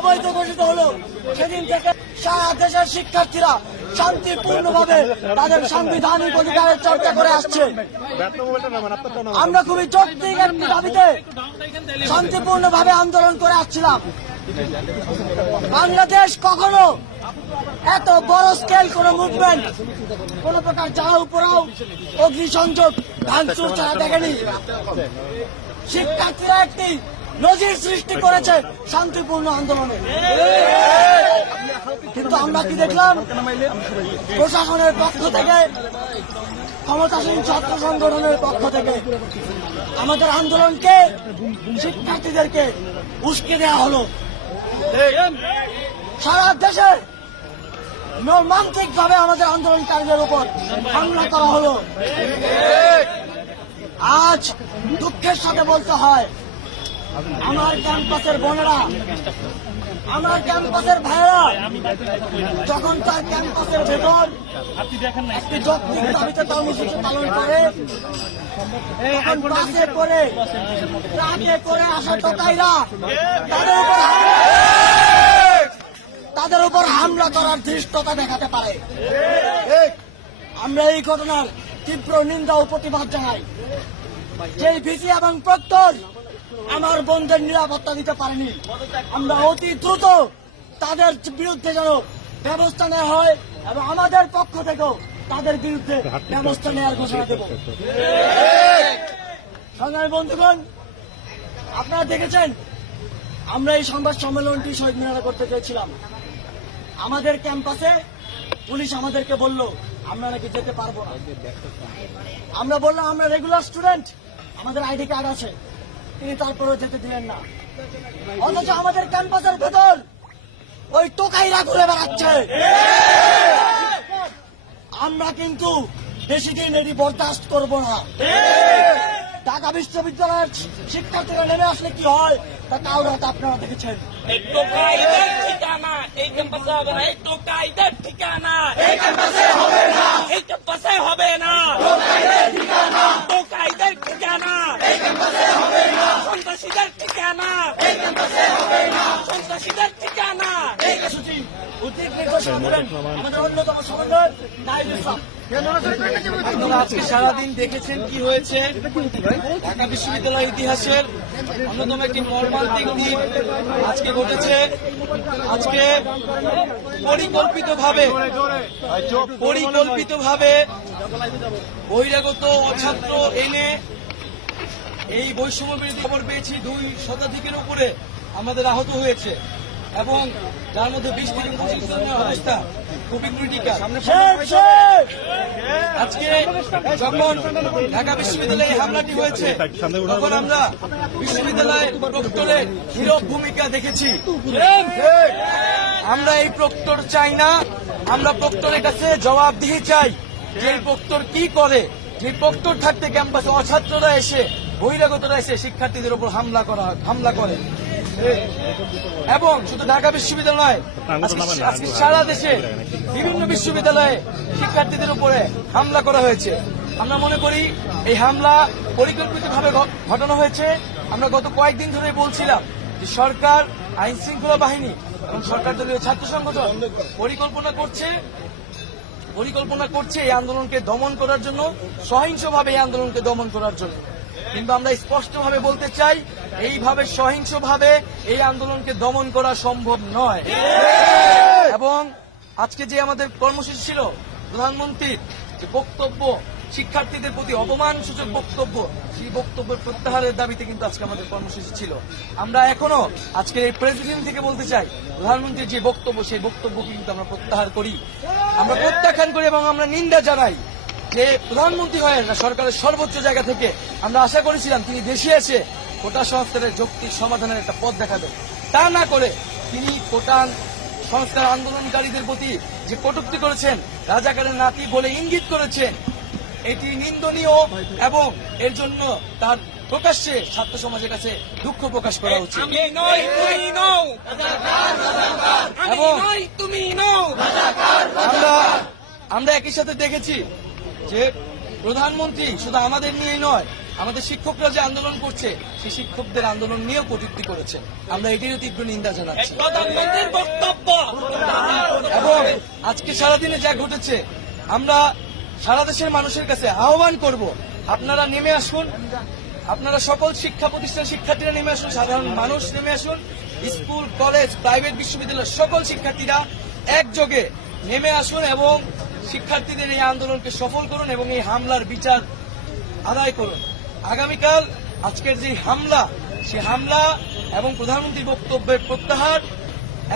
অবৈধ ঘোষিত হলো সেদিন থেকে সারা দেশের শিক্ষার্থীরা শান্তিপূর্ণভাবে তাদের সাংবিধানিক অধিকারের চর্চা করে আসছে। আমরা খুবই যৌক্তিক একটি দাবিতে শান্তিপূর্ণভাবে আন্দোলন করে আসছিলাম। বাংলাদেশ কখনো এত বড় স্কেল কোন মুভমেন্ট, কোন প্রকার জ্বালাও পোড়াও, অগ্নিসংযোগ, ভাঙচুর ছাড়া দেখেনি। শিক্ষার্থীরা একটি নজির সৃষ্টি করেছে শান্তিপূর্ণ আন্দোলনে। কিন্তু আমরা কি দেখলাম? প্রশাসনের পক্ষ থেকে, ক্ষমতাসীন ছাত্র সংগঠনের পক্ষ থেকে আমাদের আন্দোলনকে, শিক্ষার্থীদেরকে উস্কে দেওয়া হলো। সারা দেশে মর্মান্তিক ভাবে আমাদের আন্দোলনকারীদের উপর হামলা করা হলো। আজ দুঃখের সাথে বলতে হয়, আমার ক্যাম্পাসের বোনেরা, আমার ক্যাম্পাসের ভাইয়েরা যখন তার ক্যাম্পাসের ভেতর একটি যৌক্তিক দাবিতে কর্মসূচি পালন করে, তখন বাসে করে, ট্রাকে করে আসা টোকাইরা তাদের উপর হামলা করার ধৃষ্টতা দেখাতে পারে। আমরা এই ঘটনার তীব্র নিন্দা ও প্রতিবাদ জানাই। যে ভিসি এবং প্রক্টর আমার বোনদের নিরাপত্তা দিতে পারেনি, আমরা অতি দ্রুত তাদের বিরুদ্ধে যেন ব্যবস্থা নেওয়া হয় এবং আমাদের পক্ষ থেকেও তাদের বিরুদ্ধে ব্যবস্থা নেওয়ার ঘোষণা দেব। সংগ্রামী বন্ধুগণ, আপনারা দেখেছেন আমরা এই সংবাদ সম্মেলনটি শহীদ মিনারে করতে চেয়েছিলাম। আমাদের ক্যাম্পাসে পুলিশ আমাদেরকে বলল আমরা নাকি যেতে পারবো না। আমরা বললাম আমরা রেগুলার স্টুডেন্ট, আমাদের আইডি কার্ড আছে। তিনি তারপরেও যেতে দিলেন না। অথচ আমাদের ক্যাম্পাসের ভেতর ওই টোকাইরা ঘুরে বেড়াচ্ছে। আমরা কিন্তু বেশি দিন এটি বরদাস্ত করব না। ঢাকা বিশ্ববিদ্যালয়ের শিক্ষার্থীরা নেমে আসলে কি হয় তা কারো রাত আপনারা দেখেছেন। টোকাইদের ঠিকানা এই ক্যাম্পাসে হবে না, এই টোকাইদের ঠিকানা এই ক্যাম্পাসে হবে না, এই ক্যাম্পাসে হবে না, টোকাইদের ঠিকানা এই ক্যাম্পাসে হবে না, সন্ত্রাসীদের ঠিকানা এই ক্যাম্পাসে হবে না। সন্ত্রাসীদের ঠিকানা। এই কর্মসূচি উদ্যোগ নির্দেশনা করেন আমাদের অন্যতম সমন্বয়ক নাইব ইসলাম। আপনারা আজকে সারাদিন দেখেছেন কি হয়েছে। ঢাকা বিশ্ববিদ্যালয় ইতিহাসের অন্যতম একটি মর্মান্তিক দিন আজকে ঘটেছে। আজকে পরিকল্পিতভাবে বহিরাগত অছাত্র এনে এই বৈষম্য বিরোধী খবর পেয়েছি 2 শতাধিকের উপরে আমাদের আহত হয়েছে এবং যার মধ্যে 20 থেকে 25 জনের অবস্থা খুবই ক্রিটিক্যাল। আজকে যখন ঢাকা বিশ্ববিদ্যালয়ে হামলাটি হয়েছে তখন আমরা বিশ্ববিদ্যালয়ের প্রক্টরের নীরব ভূমিকা দেখেছি। আমরা এই প্রক্টর চাই না, আমরা প্রক্টরের কাছে জবাবদিহি চাই যে এই প্রক্টর কি করে। যে প্রক্টর থাকতে ক্যাম্পাসে অছাত্ররা এসে, বহিরাগতরা এসে শিক্ষার্থীদের উপর হামলা করে এবং শুধু ঢাকা বিশ্ববিদ্যালয় আজকে সারা দেশে বিভিন্ন বিশ্ববিদ্যালয়ে শিক্ষার্থীদের উপরে হামলা করা হয়েছে। আমরা মনে করি এই হামলা পরিকল্পিতভাবে ঘটানো হয়েছে। আমরা গত কয়েকদিন ধরে বলছিলাম যে সরকার, আইন শৃঙ্খলা বাহিনী এবং সরকার দলীয় ছাত্র সংগঠন পরিকল্পনা করছে এই আন্দোলনকে দমন করার জন্য, সহিংসভাবে এই আন্দোলনকে দমন করার জন্য। কিন্তু আমরা স্পষ্টভাবে বলতে চাই এইভাবে সহিংসভাবে এই আন্দোলনকে দমন করা সম্ভব নয়। এবং আজকে যে আমাদের কর্মসূচি ছিল, প্রধানমন্ত্রীর যে বক্তব্য, শিক্ষার্থীদের প্রতি অপমানসূচক বক্তব্য, সেই বক্তব্যের প্রত্যাহারের দাবিতে কিন্তু আজকে আমাদের কর্মসূচি ছিল। আমরা এখনো আজকে এই প্রেসিডেন্ট থেকে বলতে চাই, প্রধানমন্ত্রীর যে বক্তব্য, সেই বক্তব্যকে কিন্তু আমরা প্রত্যাহার করি, আমরা প্রত্যাখ্যান করি এবং আমরা নিন্দা জানাই যে প্রধানমন্ত্রী হয়ে সরকারের সর্বোচ্চ জায়গা থেকে আমরা আশা করেছিলাম তিনি দেশে এসে কোটা সংস্কারের যৌক্তিক সমাধানের একটা পথ দেখাবেন। তা না করে তিনি কোটা সংস্কার আন্দোলনকারীদের প্রতি যে কটূক্তি করেছেন, রাজাকারের নাতি বলে ইঙ্গিত করেছেন, এটি নিন্দনীয় এবং এর জন্য তার প্রকাশ্যে ছাত্র সমাজের কাছে দুঃখ প্রকাশ করা উচিত। এবং আমরা একই সাথে দেখেছি যে প্রধানমন্ত্রী শুধু আমাদের নিয়েই নয়, আমাদের শিক্ষকরা যে আন্দোলন করছে সেই শিক্ষকদের আন্দোলন নিয়েও কটূক্তি করেছে। আমরা এটিরও তীব্র নিন্দা জানাচ্ছি। প্রধানমন্ত্রীর বক্তব্য এবং আজকে সারাদিনে যা ঘটেছে, আমরা সারা দেশের মানুষের কাছে আহ্বান করব, আপনারা নেমে আসুন, আপনারা সকল শিক্ষা প্রতিষ্ঠান শিক্ষার্থীরা নেমে আসুন, সাধারণ মানুষ নেমে আসুন, স্কুল কলেজ প্রাইভেট বিশ্ববিদ্যালয়ের সকল শিক্ষার্থীরা একযোগে নেমে আসুন এবং শিক্ষার্থীদের এই আন্দোলনকে সফল করুন এবং এই হামলার বিচার আদায় করুন। আগামীকাল আজকের যে হামলা, সেই হামলা এবং প্রধানমন্ত্রীর বক্তব্যের প্রত্যাহার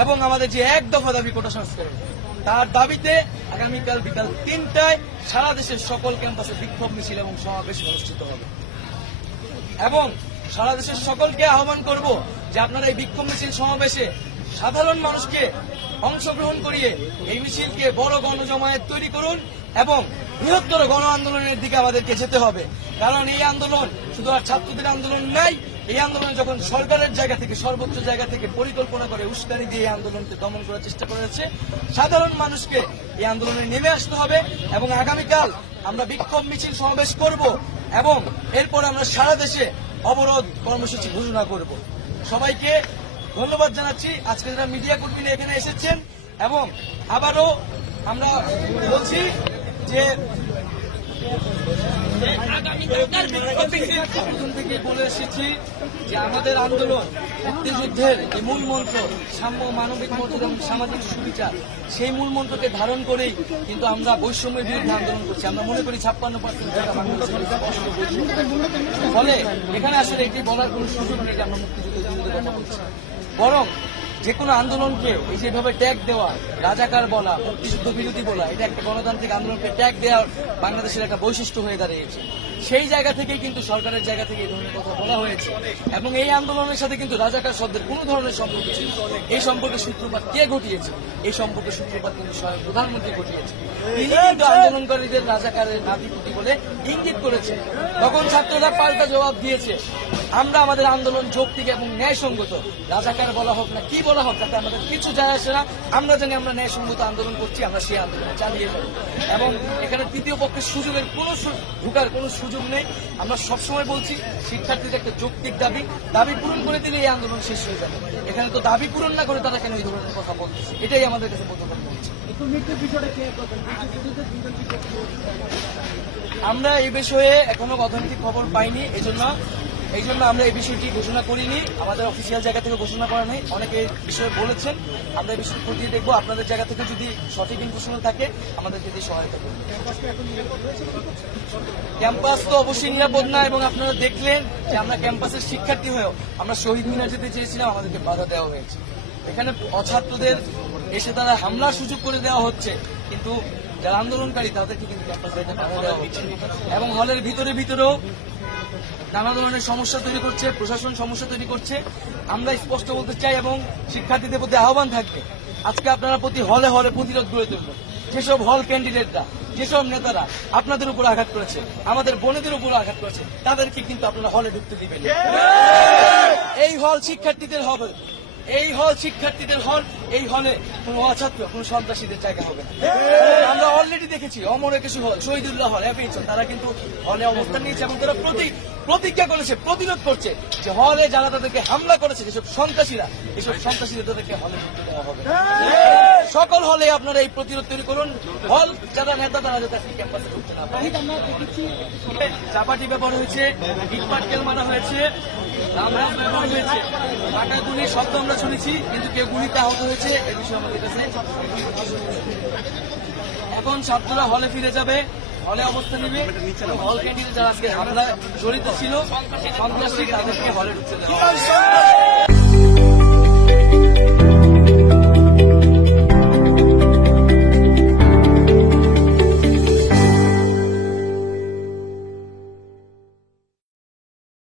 এবং আমাদের যে এক দফা দাবি কোটা সংস্কারের, তার দাবিতে আগামীকাল বিকাল 3টায় সারা দেশের সকল ক্যাম্পাসে বিক্ষোভ মিছিল এবং সমাবেশ অনুষ্ঠিত হবে। এবং সারা দেশের সকলকে আহ্বান করব যে আপনারা এই বিক্ষোভ মিছিল সমাবেশে সাধারণ মানুষকে অংশগ্রহণ করিয়ে এই মিছিলকে বড় গণজমায়েত তৈরি করুন এবং বৃহত্তর গণ আন্দোলনের দিকে আমাদেরকে যেতে হবে। কারণ এই আন্দোলন শুধু আর ছাত্রদের আন্দোলন নাই, এই আন্দোলন যখন সরকারের জায়গা থেকে সর্বোচ্চ জায়গা থেকে পরিকল্পনা করে উস্কানি দিয়ে এই আন্দোলনকে দমন করার চেষ্টা করেছে, সাধারণ মানুষকে এই আন্দোলনে নেমে আসতে হবে এবং আগামীকাল আমরা বিক্ষোভ মিছিল সমাবেশ করব এবং এরপর আমরা সারা দেশে অবরোধ কর্মসূচি ঘোষণা করব। সবাইকে ধন্যবাদ জানাচ্ছি আজকে যারা মিডিয়া কর্মীরা এখানে এসেছেন। এবং আবারও আমরা বলছি যে আগামীকালকার বিক্ষোভ মিছিল প্রথম থেকে বলে এসেছি যে আমাদের আন্দোলন মুক্তিযুদ্ধের যে মূল মন্ত্র সাম্য, মানবিক মর্যাদা এবং সামাজিক সুবিচার, সেই মূল মন্ত্রকে ধারণ করেই কিন্তু আমরা বৈষম্যের বিরুদ্ধে আন্দোলন করছি। আমরা মনে করি 56% ফলে এখানে আসলে এটি বলার কোনো সুযোগ নেই যে আমরা মুক্তিযুদ্ধের বিরুদ্ধে কথা বলছি। বরং যে কোনো আন্দোলনকে এই যেভাবে ট্যাগ দেওয়া, রাজাকার বলা, মুক্তিযুদ্ধ বিরোধী বলা, এটা একটা গণতান্ত্রিক আন্দোলনকে ট্যাগ দেওয়ার বাংলাদেশের একটা বৈশিষ্ট্য হয়ে দাঁড়িয়েছে। সেই জায়গা থেকেই কিন্তু সরকারের জায়গা থেকে এই ধরনের কথা বলা হয়েছে এবং এই আন্দোলনের সাথে কিন্তু রাজাকার শব্দের কোনো ধরনের সম্পর্ক ছিল। এই সম্পর্কের সূত্রপাত কে ঘটিয়েছে? এই সম্পর্কের সূত্রপাত কিন্তু স্বয়ং প্রধানমন্ত্রী ঘটিয়েছে। তিনি কিন্তু আন্দোলনকারীদের রাজাকারের নাতিপুতি বলে ইঙ্গিত করেছে। তখন ছাত্ররা পাল্টা জবাব দিয়েছে, আমরা আমাদের আন্দোলন যৌক্তিক এবং ন্যায়সঙ্গত, রাজাকার বলা হোক না কি বলা হোক তাতে আমাদের কিছু যায় আসে না, আমরা জানি আমরা ন্যায়সঙ্গত আন্দোলন করছি, আমরা সেই আন্দোলন চালিয়ে যাব। এবং এখানে তৃতীয় পক্ষের সুযোগের ঢুকার কোনো সুযোগ নেই। আমরা সবসময় বলছি শিক্ষার্থীদের একটা যৌক্তিক দাবি পূরণ করে দিলে এই আন্দোলন শেষ হয়ে যাবে। এখানে তো দাবি পূরণ না করে তারা কেন এই ধরনের কথা বলতেছে, এটাই আমাদের কাছে বোধগম্য হচ্ছে। আমরা এই বিষয়ে এখনো অথেন্টিক খবর পাইনি, এই জন্য আমরা এই বিষয়টি ঘোষণা করিনি। আমাদের অফিসিয়াল জায়গা থেকে ঘোষণা করা নেই। অনেকে এই বিষয়ে বলেছেন, আমরা এই বিষয় খতিয়ে দেখবো। আপনাদের জায়গা থেকে যদি সঠিক ইনফরমেশন থাকে আমাদেরকে দিয়ে সহায়তা করবেন। ক্যাম্পাস তো অবশ্যই নিরাপদ না এবং আপনারা দেখলেন যে আমরা ক্যাম্পাসের শিক্ষার্থী হয়েও আমরা শহীদ মিনার যেতে চেয়েছিলাম, আমাদেরকে বাধা দেওয়া হয়েছে। এখানে অছাত্রদের এসে তারা হামলার সুযোগ করে দেওয়া হচ্ছে, কিন্তু যারা আন্দোলনকারী তাদেরকে কিন্তু ক্যাম্পাস যেতে বাধা দেওয়া হচ্ছে এবং হলের ভিতরেও নানা ধরনের সমস্যা তৈরি করছে, প্রশাসন সমস্যা তৈরি করছে। আমরা স্পষ্ট বলতে চাই এবং শিক্ষার্থীদের প্রতি আহ্বান থাকবে, আজকে আপনারা প্রতি হলে প্রতিরোধ গড়ে তুলবেন। যেসব হল ক্যান্ডিডেটরা, যেসব নেতারা আপনাদের উপর আঘাত করেছে, আমাদের বোনেদের উপর আঘাত করেছে, তাদেরকে কিন্তু আপনারা হলে ঢুকতে দিবেন। এই হল শিক্ষার্থীদের হবে, এই হলে কোন অছাত্র, কোন সন্ত্রাসীদের জায়গা হবে না। আমরা অলরেডি দেখেছি অমরে কিছু হল, শহীদুল্লাহ হল, তারা কিন্তু হলে অবস্থান নিয়েছে এবং তারা প্রতিজ্ঞা করেছে, প্রতিরোধ করছে যে হলে যারা তাদেরকে হামলা করেছে, যেসব সন্ত্রাসীদের তাদেরকে হলে ঢুকতে দেওয়া হবে। সকল হলে আপনারা এই প্রতিরোধ তৈরি করুন। হল যারা নেতা তারা যাতে ক্যাম্পাসে ঢুকতে না পারে। চাপাটি ব্যবহার হয়েছে, ইটপাটকেল মারা হয়েছে, রামরাজ ব্যবহার হয়েছে, টাকা গুলির শব্দ আমরা শুনেছি, কিন্তু কেউ গুলিতে আহত হয়েছে এ বিষয়ে আমাদের কাছে। এখন ছাত্ররা হলে ফিরে যাবে, হলে অবস্থান নেবে এবং হল ক্যান্ডিডেট যারা আজকে হামলায় জড়িত ছিল, সন্ত্রাসী তাদেরকে হলে ঢুকতে দেওয়া হবে।